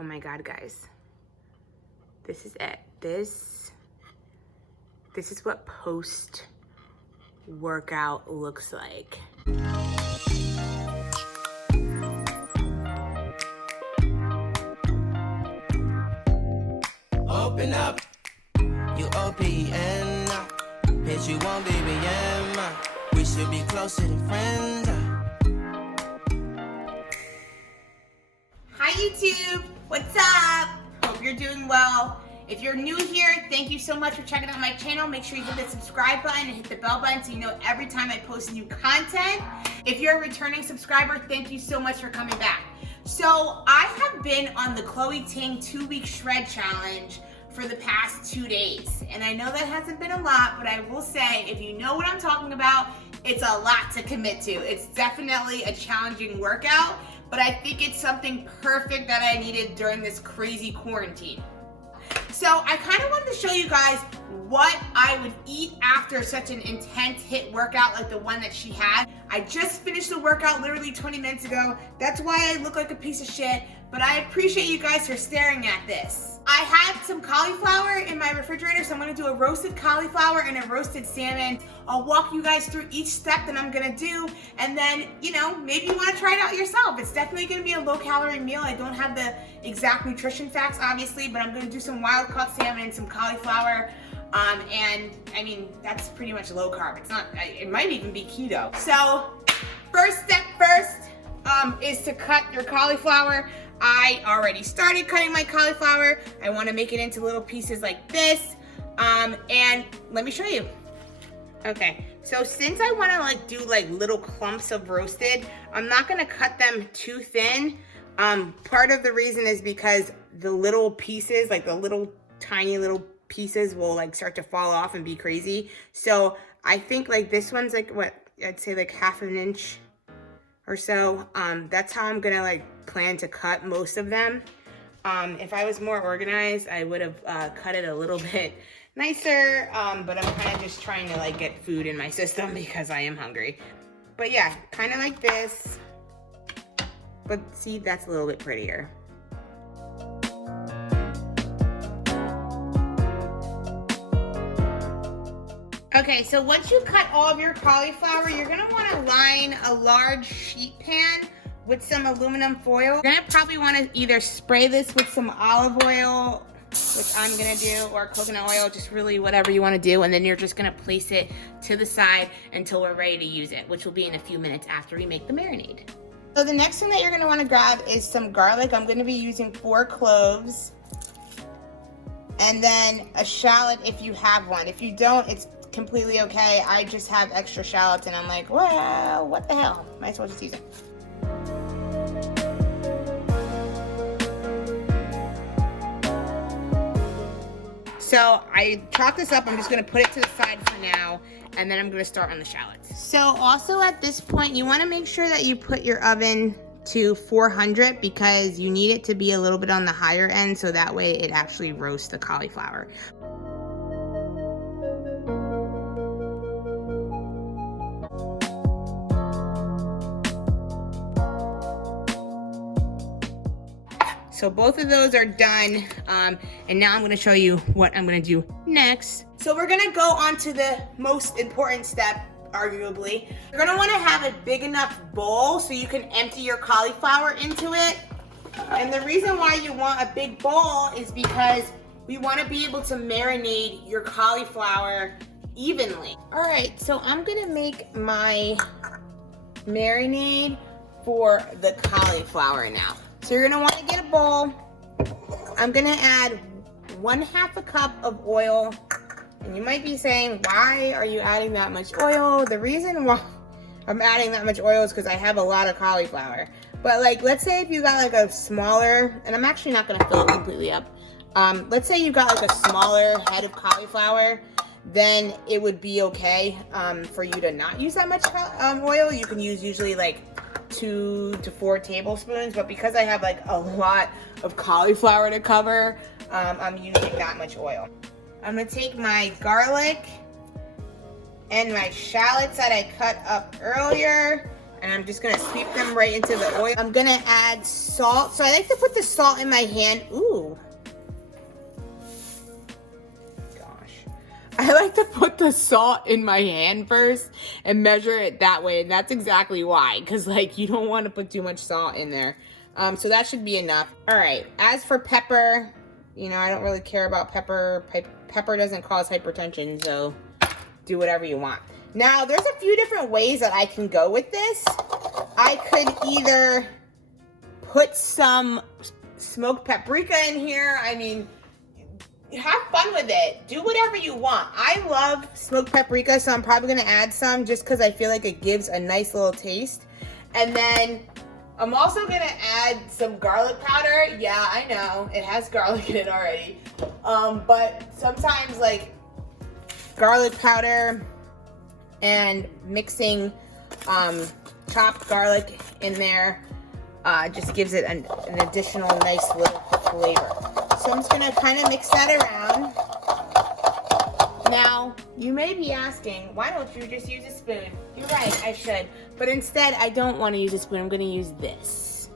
Oh my God, guys. This is it. This is what post-workout looks like. Open up, you OPN, bitch, you won't BBM. We should be closer than friends. Hi YouTube, what's up? Hope you're doing well. If you're new here, thank you so much for checking out my channel. Make sure you hit the subscribe button and hit the bell button so you know every time I post new content. If you're a returning subscriber, thank you so much for coming back. So I have been on the Chloe Ting 2-week shred challenge for the past 2 days. And I know that hasn't been a lot, but I will say, if you know what I'm talking about, it's a lot to commit to. It's definitely a challenging workout, but I think it's something perfect that I needed during this crazy quarantine. So I kind of wanted to show you guys what I would eat after such an intense HIIT workout like the one that she had. I just finished the workout literally 20 minutes ago. That's why I look like a piece of shit, but I appreciate you guys for staring at this. I have some cauliflower in my refrigerator, so I'm gonna do a roasted cauliflower and a roasted salmon. I'll walk you guys through each step that I'm gonna do, and then, you know, maybe you wanna try it out yourself. It's definitely gonna be a low-calorie meal. I don't have the exact nutrition facts, obviously, but I'm gonna do some wild-caught salmon and some cauliflower. And I mean, that's pretty much low carb. It's not, it might even be keto. So, first step first is to cut your cauliflower. I already started cutting my cauliflower. I wanna make it into little pieces like this. And let me show you. Okay, so since I wanna like do like little clumps of roasted, I'm not gonna cut them too thin. Part of the reason is because the little pieces, like the little tiny little pieces will like start to fall off and be crazy. So I think like this one's like what, I'd say like 1/2 inch or so. That's how I'm gonna like plan to cut most of them. If I was more organized, I would have cut it a little bit nicer, but I'm kind of just trying to like get food in my system because I am hungry. But yeah, kind of like this. But see, that's a little bit prettier. Okay, so once you cut all of your cauliflower, you're gonna wanna line a large sheet pan with some aluminum foil. You're gonna probably wanna either spray this with some olive oil, which I'm gonna do, or coconut oil, just really whatever you wanna do, and then you're just gonna place it to the side until we're ready to use it, which will be in a few minutes after we make the marinade. So the next thing that you're gonna wanna grab is some garlic. I'm gonna be using 4 cloves, and then a shallot if you have one. If you don't, it's completely okay. I just have extra shallots and I'm like, well, what the hell? Might as well just use it. So I chopped this up. I'm just gonna put it to the side for now, and then I'm gonna start on the shallots. So also at this point, you wanna make sure that you put your oven to 400 because you need it to be a little bit on the higher end so that way it actually roasts the cauliflower. So both of those are done, and now I'm gonna show you what I'm gonna do next. So we're gonna go on to the most important step, arguably. You're gonna wanna have a big enough bowl so you can empty your cauliflower into it. And the reason why you want a big bowl is because we wanna be able to marinate your cauliflower evenly. All right, so I'm gonna make my marinade for the cauliflower now. So you're gonna wanna get a bowl. I'm gonna add 1/2 cup of oil. And you might be saying, why are you adding that much oil? The reason why I'm adding that much oil is because I have a lot of cauliflower. But like, let's say if you got like a smaller, and I'm actually not gonna fill it completely up. Let's say you got like a smaller head of cauliflower, then it would be okay for you to not use that much oil. You can use usually like 2 to 4 tablespoons, but because I have like a lot of cauliflower to cover, I'm using that much oil. I'm gonna take my garlic and my shallots that I cut up earlier, And I'm just gonna sweep them right into the oil. I'm gonna add salt. So I like to put the salt in my hand. Ooh. Gosh. I like to put the salt in my hand first and measure it that way. And that's exactly why. Because like you don't want to put too much salt in there. So that should be enough. All right, as for pepper, you know, I don't really care about pepper. Pepper doesn't cause hypertension, so do whatever you want. Now, there's a few different ways that I can go with this. I could either put some smoked paprika in here. I mean, have fun with it. Do whatever you want. I love smoked paprika, so I'm probably gonna add some just because I feel like it gives a nice little taste. And then I'm also gonna add some garlic powder. Yeah, I know, it has garlic in it already. But sometimes like garlic powder and mixing chopped garlic in there just gives it an additional nice little flavor. So I'm just gonna kind of mix that around. Now, you may be asking, why don't you just use a spoon? You're right, I should. But instead, I don't want to use a spoon. I'm gonna use this.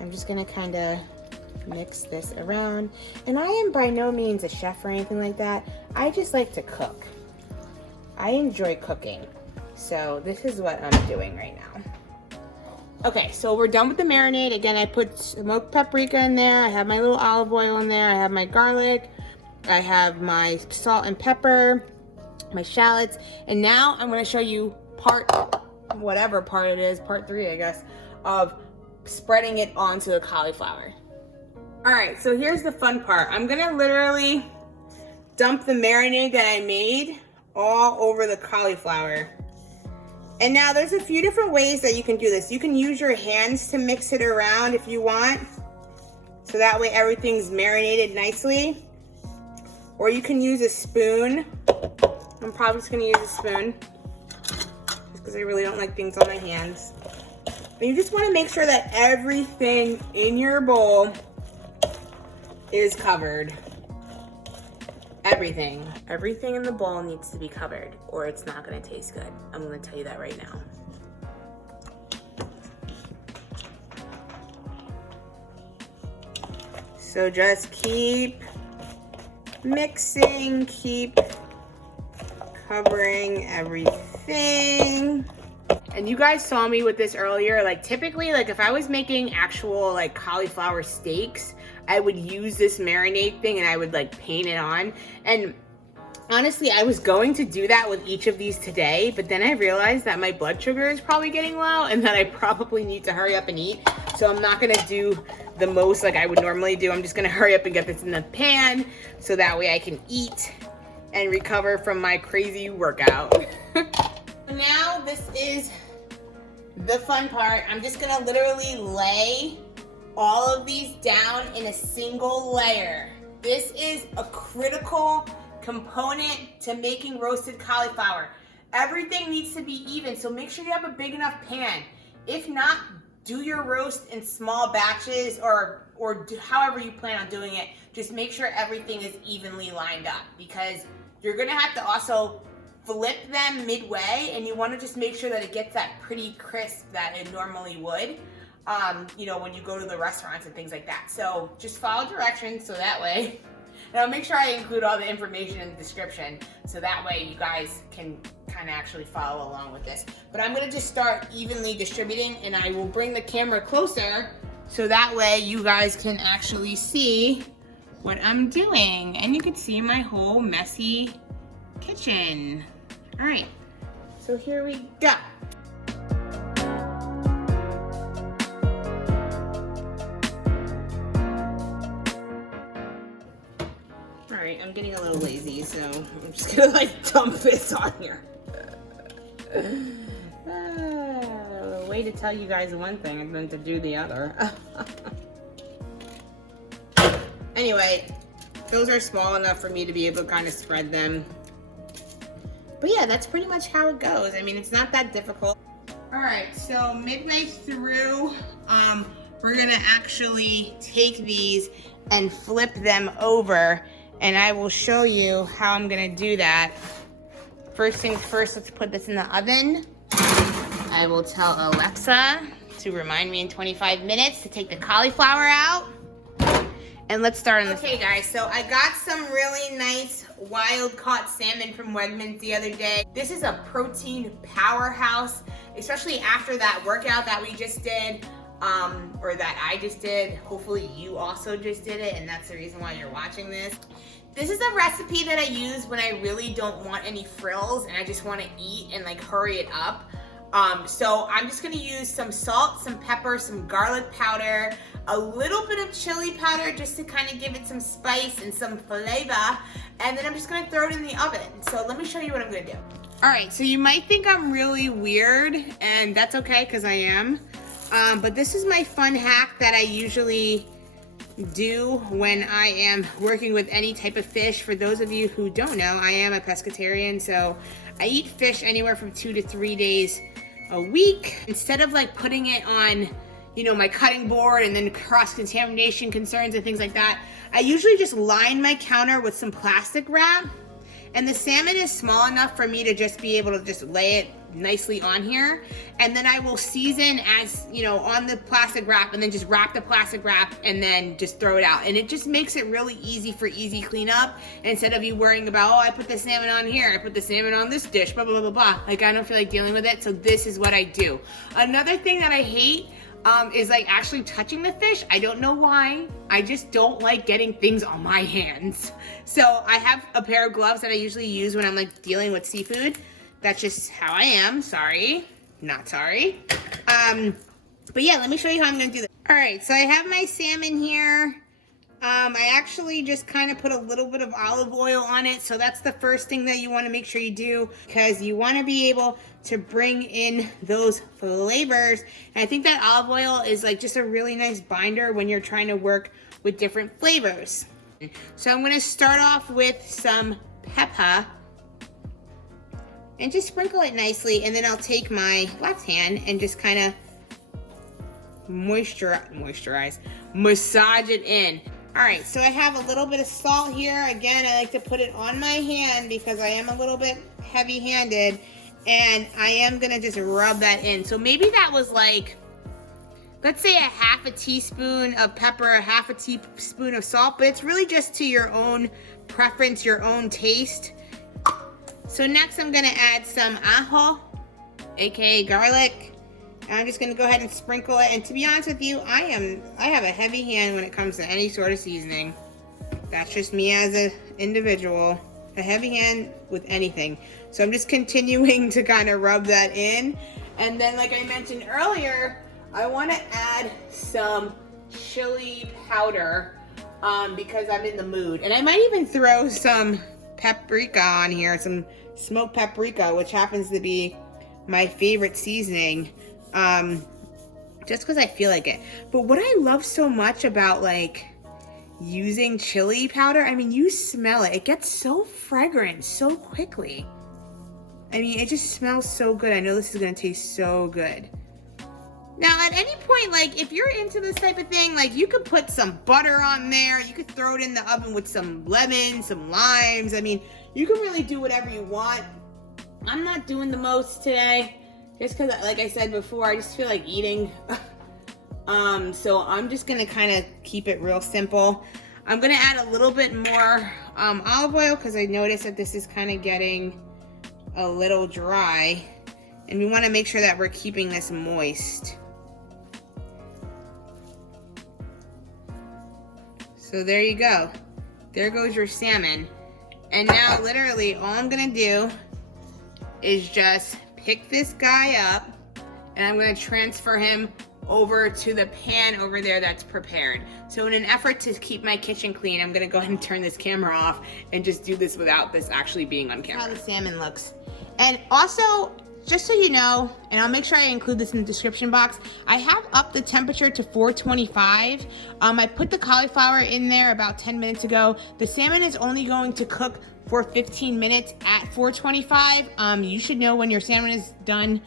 I'm just gonna kind of mix this around. And I am by no means a chef or anything like that. I just like to cook. I enjoy cooking. So this is what I'm doing right now. Okay, so we're done with the marinade. Again, I put smoked paprika in there. I have my little olive oil in there. I have my garlic. I have my salt and pepper, my shallots. And now I'm gonna show you whatever part it is, part 3, I guess, of spreading it onto the cauliflower. All right, so here's the fun part. I'm gonna literally dump the marinade that I made all over the cauliflower. And now there's a few different ways that you can do this. You can use your hands to mix it around if you want. So that way everything's marinated nicely. Or you can use a spoon. I'm probably just gonna use a spoon just because I really don't like things on my hands. And you just wanna make sure that everything in your bowl is covered. Everything. Everything in the bowl needs to be covered or it's not gonna taste good. I'm gonna tell you that right now. So just keep mixing, keep covering everything. And you guys saw me with this earlier. Like typically, like if I was making actual like cauliflower steaks, I would use this marinade thing and I would like paint it on. And honestly, I was going to do that with each of these today, but then I realized that my blood sugar is probably getting low and that I probably need to hurry up and eat. So I'm not gonna do the most like I would normally do. I'm just gonna hurry up and get this in the pan so that way I can eat and recover from my crazy workout. Now this is the fun part. I'm just gonna literally lay all of these down in a single layer. This is a critical component to making roasted cauliflower. Everything needs to be even, so make sure you have a big enough pan. If not, do your roast in small batches or however you plan on doing it. Just make sure everything is evenly lined up because you're gonna have to also flip them midway and you wanna just make sure that it gets that pretty crisp that it normally would. You know, when you go to the restaurants and things like that. So just follow directions so that way, and I'll make sure I include all the information in the description so that way you guys can kind of actually follow along with this. But I'm gonna just start evenly distributing and I will bring the camera closer so that way you guys can actually see what I'm doing. And you can see my whole messy kitchen. All right, so here we go. Alright, I'm getting a little lazy, so I'm just gonna like dump this on here. Way to tell you guys one thing and then to do the other. Anyway, those are small enough for me to be able to kind of spread them. But yeah, that's pretty much how it goes. I mean, it's not that difficult. Alright, so midway through, we're gonna actually take these and flip them over. And I will show you how I'm gonna do that. First things first, let's put this in the oven. I I will tell Alexa to remind me in 25 minutes to take the cauliflower out. And let's start on this. Okay guys, so I got some really nice wild caught salmon from Wegmans the other day. This is a protein powerhouse, especially after that workout that we just did, or that I just did. Hopefully you also just did it, and that's the reason why you're watching this. This is a recipe that I use when I really don't want any frills and I just want to eat and like hurry it up. So I'm just gonna use some salt, some pepper, some garlic powder, a little bit of chili powder just to kind of give it some spice and some flavor, and then I'm just gonna throw it in the oven. So let me show you what I'm gonna do. All right, so you might think I'm really weird, and that's okay, because I am. But this is my fun hack that I usually do when I am working with any type of fish. For those of you who don't know, I am a pescatarian, so I eat fish anywhere from 2 to 3 days a week. Instead of like putting it on, you know, my cutting board and then cross-contamination concerns and things like that, I usually just line my counter with some plastic wrap. And the salmon is small enough for me to just be able to just lay it nicely on here. And then I will season as, you know, on the plastic wrap, and then just wrap the plastic wrap and then just throw it out. And it just makes it really easy for easy cleanup. Instead of you worrying about, oh, I put the salmon on here, I put the salmon on this dish, blah, blah, blah, blah. Like, I don't feel like dealing with it, so this is what I do. Another thing that I hate is like actually touching the fish. I don't know why. I just don't like getting things on my hands. So I have a pair of gloves that I usually use when I'm like dealing with seafood. That's just how I am. Sorry, not sorry. But yeah, let me show you how I'm gonna do this. All right, so I have my salmon here. I actually just kind of put a little bit of olive oil on it. So that's the first thing that you want to make sure you do, because you want to be able to bring in those flavors. And I think that olive oil is like just a really nice binder when you're trying to work with different flavors. So I'm going to start off with some pepper and just sprinkle it nicely. And then I'll take my left hand and just kind of massage it in. All right, so I have a little bit of salt here. Again, I like to put it on my hand because I am a little bit heavy-handed, and I am gonna just rub that in. So maybe that was like, let's say a half a teaspoon of pepper, a half a teaspoon of salt, but it's really just to your own preference, your own taste. So next I'm gonna add some ajo, aka garlic. I'm just gonna go ahead and sprinkle it. And to be honest with you, I have a heavy hand when it comes to any sort of seasoning. That's just me as an individual. A heavy hand with anything. So I'm just continuing to kind of rub that in. And then like I mentioned earlier, I wanna add some chili powder because I'm in the mood. And I might even throw some paprika on here, some smoked paprika, which happens to be my favorite seasoning. Just because I feel like it. But what I love so much about like using chili powder, I mean, you smell it. It gets so fragrant so quickly. I mean, it just smells so good. I know this is going to taste so good. Now, at any point, like if you're into this type of thing, like you could put some butter on there. You could throw it in the oven with some lemon, some limes. I mean, you can really do whatever you want. I'm not doing the most today. Just because, like I said before, I just feel like eating. So I'm just going to kind of keep it real simple. I'm going to add a little bit more olive oil because I noticed that this is kind of getting a little dry. And we want to make sure that we're keeping this moist. So there you go. There goes your salmon. And now literally all I'm going to do is just pick this guy up, and I'm going to transfer him over to the pan over there that's prepared. So in an effort to keep my kitchen clean, I'm going to go ahead and turn this camera off and just do this without this actually being on camera. How the salmon looks. And also, just so you know, and I'll make sure I include this in the description box, I have upped the temperature to 425. I put the cauliflower in there about 10 minutes ago. The salmon is only going to cook for 15 minutes at 425. You should know when your salmon is done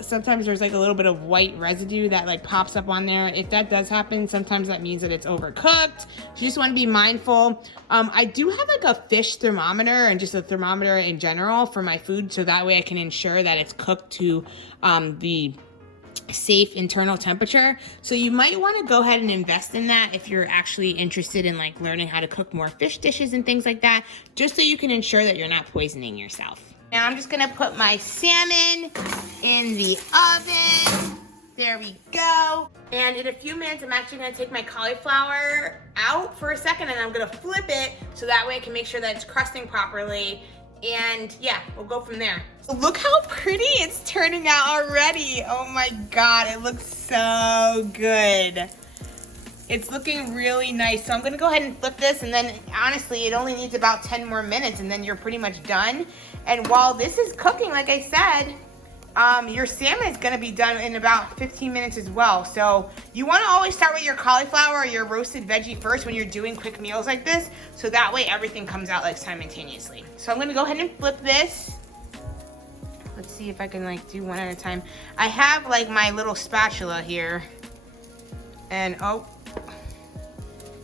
sometimes there's like a little bit of white residue that like pops up on there. If that does happen, sometimes that means that it's overcooked. So you just want to be mindful. I do have like a fish thermometer and just a thermometer in general for my food, so that way I can ensure that it's cooked to the safe internal temperature. So you might want to go ahead and invest in that if you're actually interested in like learning how to cook more fish dishes and things like that, just so you can ensure that you're not poisoning yourself. Now I'm just gonna put my salmon in the oven. There we go. And in a few minutes, I'm actually gonna take my cauliflower out for a second, and I'm gonna flip it so that way I can make sure that it's crusting properly. And yeah, we'll go from there. So look how pretty it's turning out already. Oh my God, it looks so good. It's looking really nice. So I'm gonna go ahead and flip this, and then honestly, it only needs about 10 more minutes and then you're pretty much done. And while this is cooking, like I said, your salmon is gonna be done in about 15 minutes as well. So you wanna always start with your cauliflower or your roasted veggie first when you're doing quick meals like this, so that way everything comes out like simultaneously. So I'm gonna go ahead and flip this. Let's see if I can like do one at a time. I have like my little spatula here, and oh,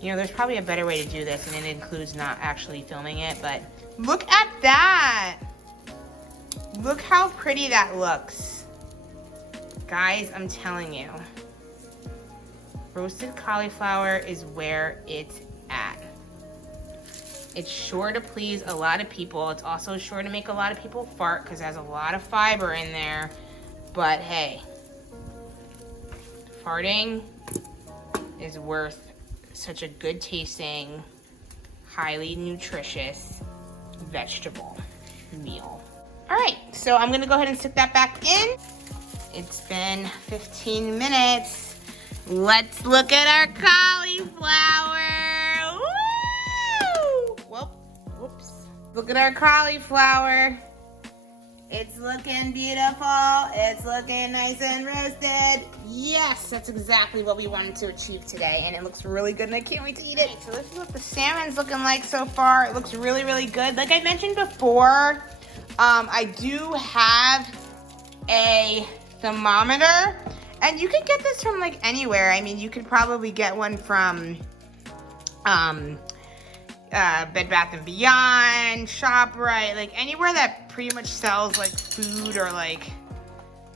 you know, there's probably a better way to do this, and it includes not actually filming it, but look at that. Look how pretty that looks. Guys, I'm telling you, roasted cauliflower is where it's at. It's sure to please a lot of people. It's also sure to make a lot of people fart because it has a lot of fiber in there. But hey, farting is worth such a good tasting, highly nutritious vegetable meal. All right, so I'm gonna go ahead and stick that back in. It's been 15 minutes. Let's look at our cauliflower. Woo! Well, whoops. Look at our cauliflower. It's looking beautiful. It's looking nice and roasted. Yes, that's exactly what we wanted to achieve today, and it looks really good, and I can't wait to eat it. So this is what the salmon's looking like so far. It looks really, really good. Like I mentioned before, I do have a thermometer, and you can get this from like anywhere. I mean, you could probably get one from Bed Bath & Beyond, ShopRite, like anywhere that pretty much sells like food or like,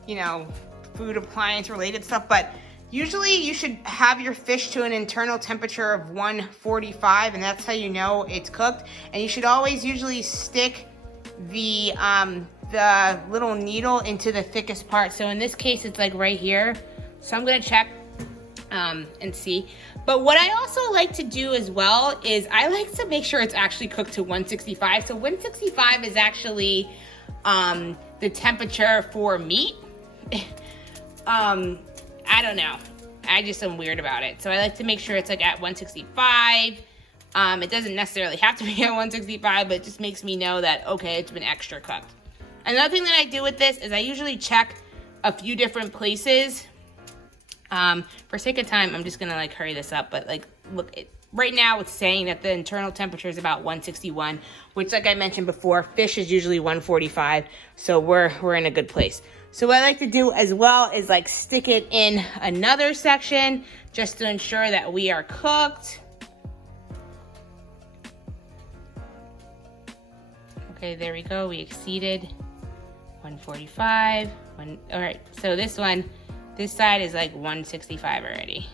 you know, food appliance related stuff. But usually you should have your fish to an internal temperature of 145, and that's how you know it's cooked. And you should always usually stick the little needle into the thickest part. So in this case, it's like right here. So I'm gonna check and see. But what I also like to do as well is I like to make sure it's actually cooked to 165. So 165 is actually the temperature for meat. I don't know. I just am weird about it. So I like to make sure it's like at 165. It doesn't necessarily have to be at 165, but it just makes me know that, okay, it's been extra cooked. Another thing that I do with this is I usually check a few different places. For sake of time, I'm just gonna like hurry this up, but like, look, right now it's saying that the internal temperature is about 161, which like I mentioned before, fish is usually 145, so we're in a good place. So what I like to do as well is like stick it in another section just to ensure that we are cooked. Okay, there we go. We exceeded 145. All right, so this side is like 165 already.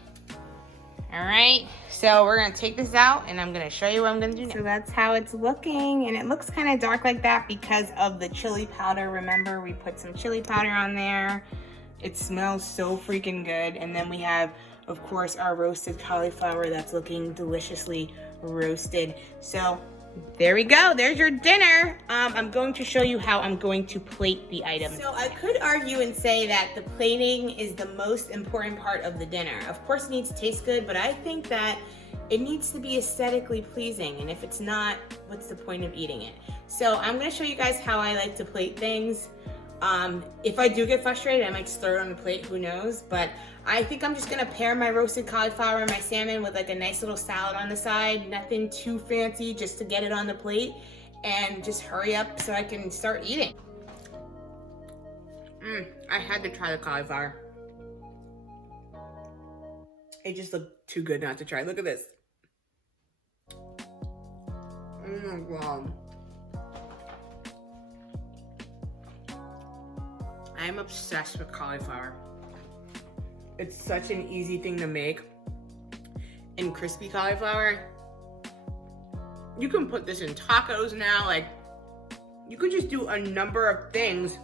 All right, so we're gonna take this out and I'm gonna show you what I'm gonna do now. So that's how it's looking, and it looks kind of dark like that because of the chili powder. Remember, we put some chili powder on there. It smells so freaking good. And then we have, of course, our roasted cauliflower that's looking deliciously roasted. So there we go. There's your dinner. I'm going to show you how I'm going to plate the items. So I could argue and say that the plating is the most important part of the dinner. Of course, it needs to taste good, but I think that it needs to be aesthetically pleasing. And if it's not, what's the point of eating it? So I'm going to show you guys how I like to plate things. If I do get frustrated, I might just throw it on the plate, who knows? But I think I'm just gonna pair my roasted cauliflower and my salmon with like a nice little salad on the side. Nothing too fancy, just to get it on the plate and just hurry up so I can start eating. I had to try the cauliflower. It just looked too good not to try. Look at this. Oh my God. I'm obsessed with cauliflower. It's such an easy thing to make. And crispy cauliflower, you can put this in tacos now. Like, you could just do a number of things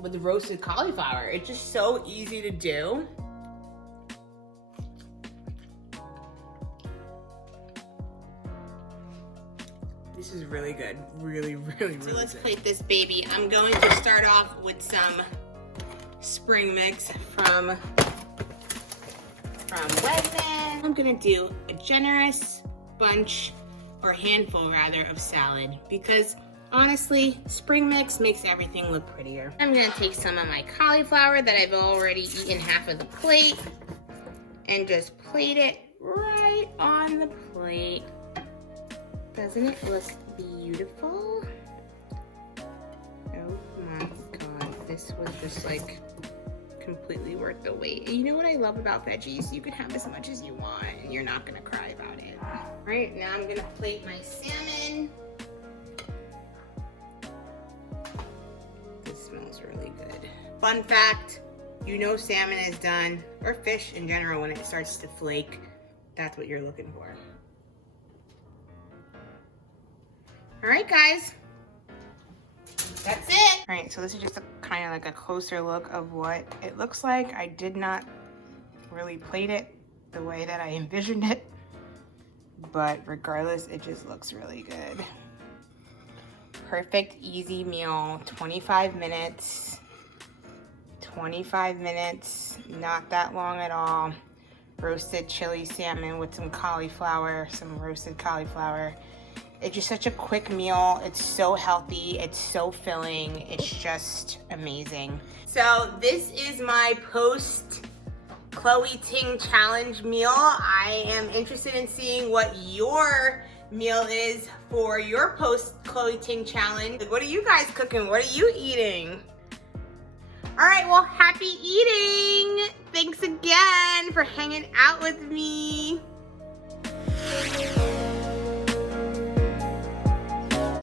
with roasted cauliflower. It's just so easy to do. This is really good. Really, really, really So let's good. plate this baby. I'm going to start off with some spring mix from Wegmans. I'm gonna do a generous bunch, or handful rather, of salad because honestly, spring mix makes everything look prettier. I'm gonna take some of my cauliflower that I've already eaten half of the plate and just plate it right on the plate. Doesn't it look beautiful? Oh my God, this was just like completely worth the wait. And you know what I love about veggies? You can have as much as you want and you're not gonna cry about it. All right, now I'm gonna plate my salmon. This smells really good. Fun fact, you know salmon is done, or fish in general, when it starts to flake. That's what you're looking for. All right, guys. That's it. All right, so this is just a kind of like a closer look of what it looks like. I did not really plate it the way that I envisioned it, but regardless, it just looks really good. Perfect, easy meal, 25 minutes. 25 minutes, not that long at all. Roasted chili salmon with some cauliflower, some roasted cauliflower. It's just such a quick meal. It's so healthy. It's so filling. It's just amazing. So this is my post Chloe Ting challenge meal. I am interested in seeing what your meal is for your post Chloe Ting challenge. What are you guys cooking? What are you eating? All right, well, happy eating. Thanks again for hanging out with me.